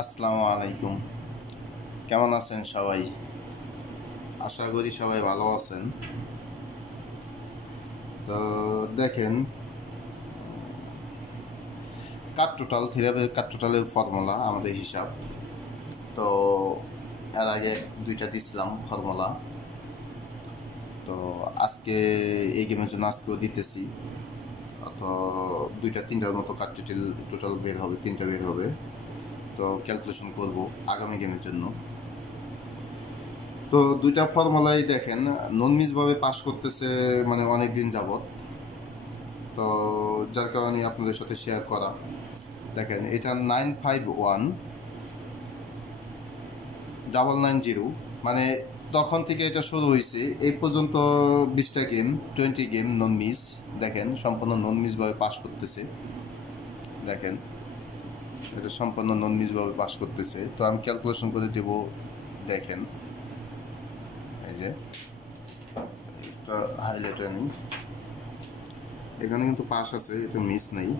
আসসালামু আলাইকুম। কেমন আছেন সবাই? আশা করি সবাই ভালো আছেন। তো দেখেন, কাট টোটাল থিওরামের কাট টোটালের ফর্মুলা আমাদের হিসাব। তো এর আগে দুইটা দিছিলাম ফর্মুলা। তো আজকে এই গেমের জন্য আজকেও দিতেছি। তো দুইটা তিনটার মতো কাট টোটাল বের হবে, তিনটা বের হবে। তো ক্যালকুলেশন করব আগামী গেমের জন্য। তো দুইটা ফর্মুলাই দেখেন নন মিসভাবে পাস করতেছে, মানে অনেক দিন যাবত। তো যার কারণে আপনাদের সাথে শেয়ার করা। দেখেন, এটা 951,990, মানে তখন থেকে এটা শুরু হয়েছে এই পর্যন্ত 20টা গেম, 20 গেম নন মিস। দেখেন সম্পূর্ণ নন মিসভাবে পাস করতেছে। দেখেন এটা সম্পূর্ণ নন মিসভাবে পাস করতেছে। তো আমি ক্যালকুলেশন করে দেব। দেখেন এই যে এটা হাইলাইট নিই, এখানে কিন্তু পাস আছে, এটা মিস নেই।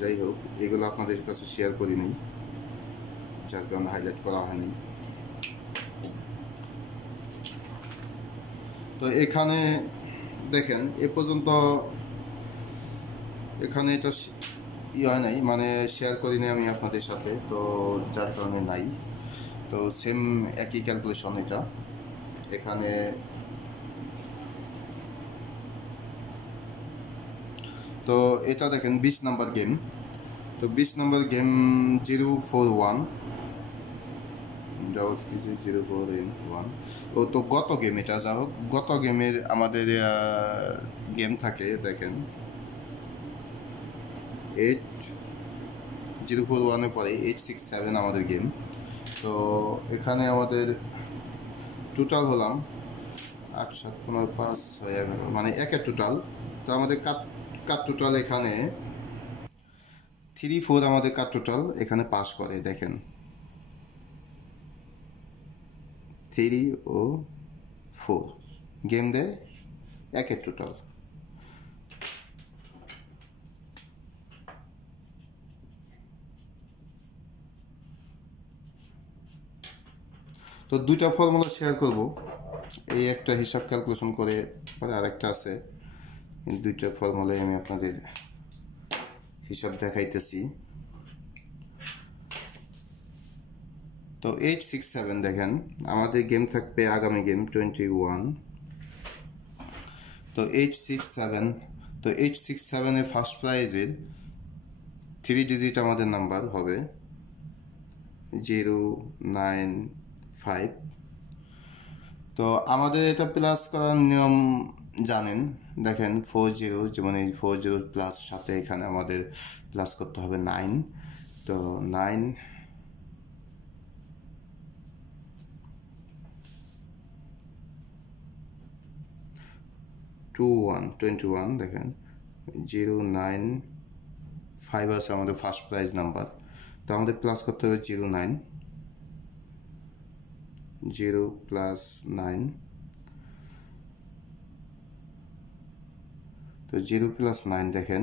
যাই হোক, এগুলো আপনাদের কাছে শেয়ার করি নেই, যার কারণে হাইলাইট করা হয়নি। তো এখানে দেখেন এ পর্যন্ত এখানে এটা হয় নাই, মানে শেয়ার করি নাই আমি আপনাদের সাথে, তো যার কারণে নাই। তো সেম একই ক্যালকুলেশন এটা এখানে। তো এটা দেখেন 20 নাম্বার গেম। তো 20 নাম্বার গেম 041 041। তো গত গেম, এটা যা হোক গত গেমের আমাদের গেম থাকে। দেখেন 041-এর পরে 867 আমাদের গেম। তো এখানে আমাদের টোটাল হলাম 8, 7, 15, 5, 6, 11, মানে একের টোটাল। তো আমাদের কাট টোটাল এখানে 3, 4 আমাদের কাট টোটাল এখানে পাস করে। দেখেন 3 ও 4 গেম দেয় একের টোটাল। তো দুইটা ফর্মুলা শেয়ার করব। এই একটা হিসাব ক্যালকুলেশন করে পরে আরেকটা আছে। এই দুইটা ফর্মুলায় আমি আপনাদের হিসাব দেখাইতেছি। তো 867 দেখেন আমাদের গেম থাকবে আগামী গেম 21। তো 867, তো 867-এর ফার্স্ট প্রাইজের 3 ডিজিট আমাদের নাম্বার হবে 095। তো আমাদের এটা প্লাস করার নিয়ম জানেন। দেখেন 40, যেমন এই 40 প্লাস সাথে এখানে আমাদের প্লাস করতে হবে 9। তো 9 21 দেখেন 095 আছে আমাদের ফার্স্ট প্রাইজ নাম্বার। তো আমাদের প্লাস করতে হবে 09, 0 + 9। তো 0 + 9 দেখেন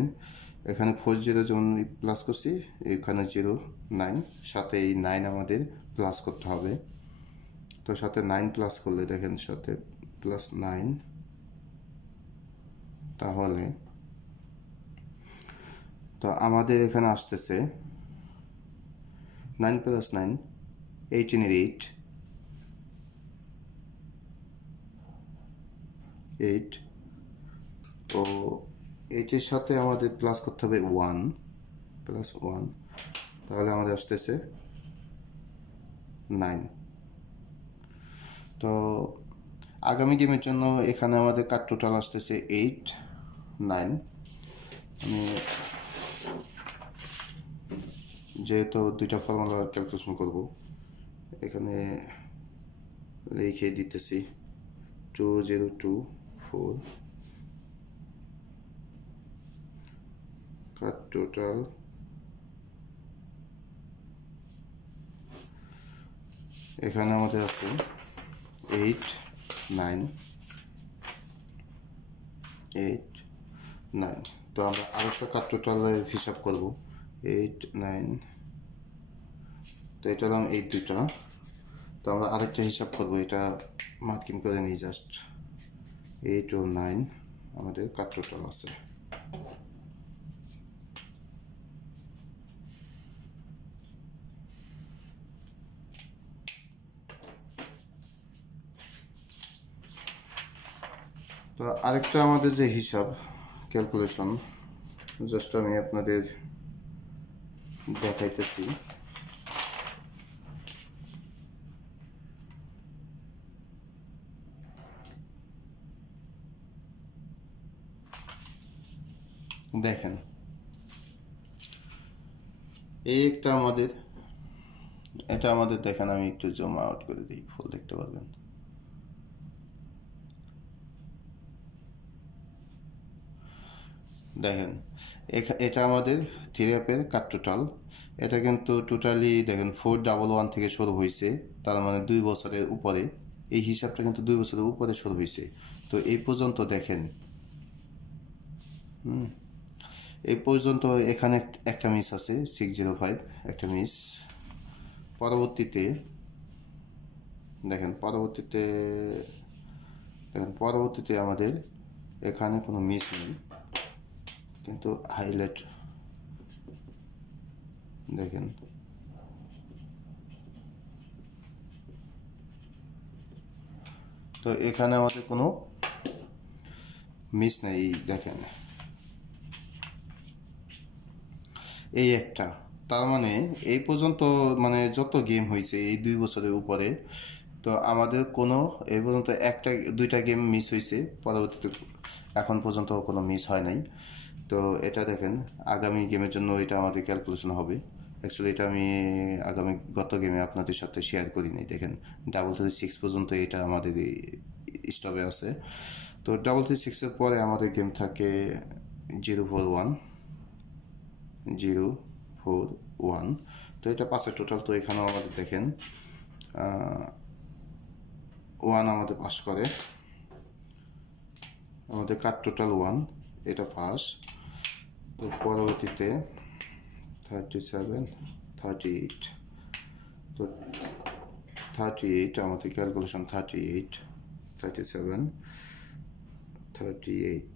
এখানে 40 যেমন প্লাস করছি, এখানে 09 সাথে এই 9 আমাদের প্লাস করতে হবে। তো সাথে 9 প্লাস করলে দেখেন সাথে +9, তাহলে তো আমাদের এখানে আসতেছে 9 + 9 18-এর 8 ও 8-এর সাথে আমাদের প্লাস করতে হবে 1 + 1, তাহলে আমাদের আসতেছে 9। তো আগামী গেমের জন্য এখানে আমাদের কাট টোটাল আসতেছে 8, 9। আমি যেহেতু দুইটা ফর্মুলা ক্যালকুলেশন করব, এখানে লিখে দিতেছি 2024 কাট টোটাল এখানে আমাদের আছে 8, 9, 8, 9। তো আমরা আরেকটা কাট টোটালের হিসাব করব 8, 9, তো এটা হলাম এই দুটা। তো আমরা আরেকটা হিসাব করবো, এটা মার্কিং করে নিই জাস্ট। 8 ও 9 আমাদের কাট টোটাল আছে। তো আরেকটা আমাদের যে হিসাব ক্যালকুলেশন, জাস্ট আমি আপনাদের দেখাইতেছি। দেখেন এই একটা আমাদের, এটা আমাদের দেখেন, আমি একটু জুম আউট করে দিই, ফুল দেখতে পারবেন। দেখেন এটা আমাদের থিরাপের কাট টোটাল। এটা কিন্তু টোটালি দেখেন 411 থেকে শুরু হয়েছে, তার মানে 2 বছরের উপরে। এই হিসাবটা কিন্তু 2 বছরের উপরে শুরু হয়েছে। তো এই পর্যন্ত দেখেন, এই পর্যন্ত এখানে একটা মিস আছে 605, একটা মিস। পরবর্তীতে দেখেন পরবর্তীতে আমাদের এখানে কোনো মিস নেই, কিন্তু হাইলাইট দেখেন। তো এখানে আমাদের কোনো মিস নেই, দেখেন এই একটা। তার মানে এই পর্যন্ত মানে যত গেম হয়েছে এই 2 বছরের উপরে, তো আমাদের কোনো এই পর্যন্ত দুইটা গেম মিস হয়েছে, পরবর্তীতে এখন পর্যন্ত কোনো মিস হয় নাই। তো এটা দেখেন আগামী গেমের জন্য এটা আমাদের ক্যালকুলেশন হবে। অ্যাকচুয়ালি এটা আমি গত গেমে আপনাদের সাথে শেয়ার করি নাই। দেখেন 6 পর্যন্ত এটা আমাদের স্টপে আছে। তো 6-এর পরে আমাদের গেম থাকে 041। তো এটা 5-এর টোটাল। তো এখানেও আমাদের দেখেন 1 আমাদের পাস করে, আমাদের কাট টোটাল 1, এটা পাস। তো পরবর্তীতে 37, 38। তো 38 আমাদের ক্যালকুলেশন 38, 37, 38।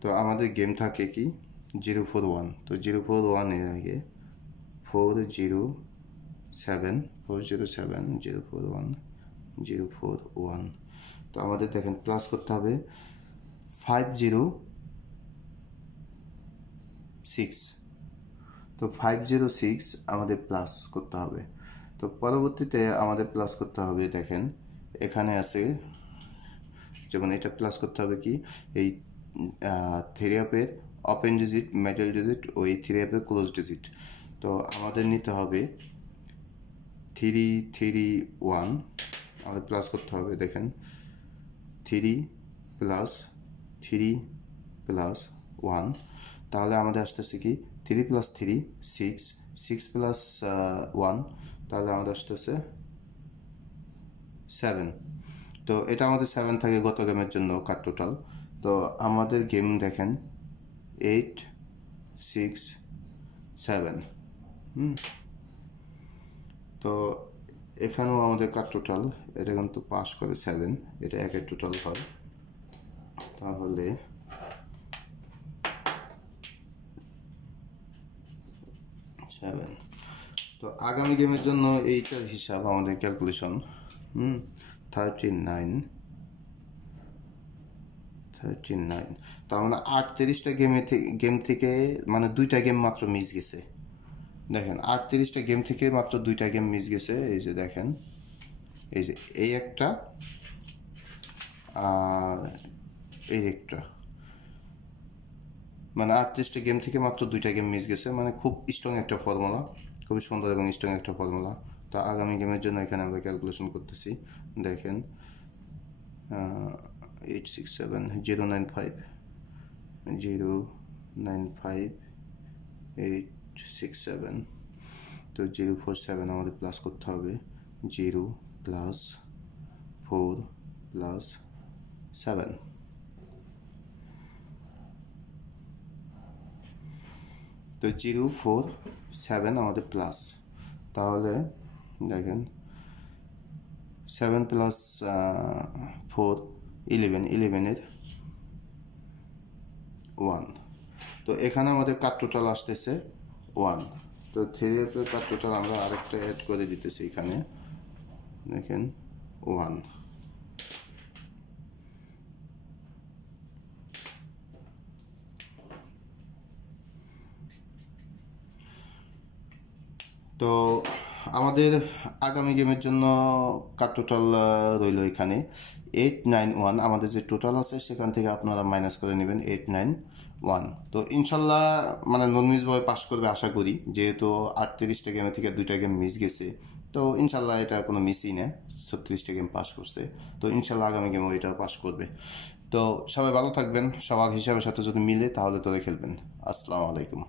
তো আমাদের গেম থাকে কি 041। তো 041 এর আগে 407, 041, 041। তো আমাদের দেখেন প্লাস করতে হবে 506। তো 506 আমাদের প্লাস করতে হবে। তো পরবর্তীতে আমাদের প্লাস করতে হবে, দেখেন এখানে আছে, যেমন এটা প্লাস করতে হবে কি এই থিরিয়াপের ওপেন ডিজিট, মিডল ডিজিট, ওই থিরিয়াপের ক্লোজ ডিজিট। তো আমাদের নিতে হবে 331, আমাদের প্লাস করতে হবে। দেখেন 3 + 3 + 1, তাহলে আমাদের আসতেছে কি 3 + 3 6, 6 + 1, তাহলে আমাদের আসতেছে 7। তো এটা আমাদের 7 থাকে গত গেমের জন্য কাট টোটাল। তো আমাদের গেম দেখেন 8, 6, 7। তো এখানেও আমাদের কাট টোটাল, এটা কিন্তু পাস করে 7, এটা একের টোটাল হয়। তাহলে তো আগামী গেমের জন্য এইটার হিসাব আমাদের ক্যালকুলেশন 39। তার মানে 38টা গেম থেকে মানে 2টা গেম মাত্র মিস গেছে। দেখেন 38টা গেম থেকে মাত্র 2টা গেম মিস গেছে। এই যে দেখেন, এই যে এই একটা আর এই একটা, মানে 38টা গেম থেকে মাত্র 2টা গেম মিস গেছে। মানে খুব স্ট্রং একটা ফর্মুলা, খুবই সুন্দর এবং স্ট্রং একটা ফর্মুলা। তো আগামী গেমের জন্য এখানে আমরা ক্যালকুলেশন করতেছি। দেখেন 867 095 867। তো 047 আমাদের প্লাস করতে হবে, 0 + 4 + 7। তো 0 4 7 আমাদের প্লাস, তাহলে দেখেন 7 প্লাস 4 11, 11-এর 1। তো এখানে আমাদের কাট টোটাল আসতেছে 1। তো 3-এর কাট টোটাল আমরা আরেকটা অ্যাড করে দিতেছি এখানে, দেখেন 1। তো আমাদের আগামী গেমের জন্য কাট টোটাল রইল এখানে 891। আমাদের যে টোটাল আছে সেখান থেকে আপনারা মাইনাস করে নেবেন 891। তো ইনশাল্লাহ মানে নন মিস বয় পাস করবে আশা করি, যেহেতু 38টা গেমের থেকে 2টা গেম মিস গেছে। তো ইনশাল্লাহ এটা কোনো মিসই না, 36টা গেম পাস করছে। তো ইনশাল্লাহ আগামী গেমও এটা পাস করবে। তো সবাই ভালো থাকবেন, সবার হিসাবের সাথে যদি মিলে তাহলে তোরে খেলবেন। আসসালামু আলাইকুম।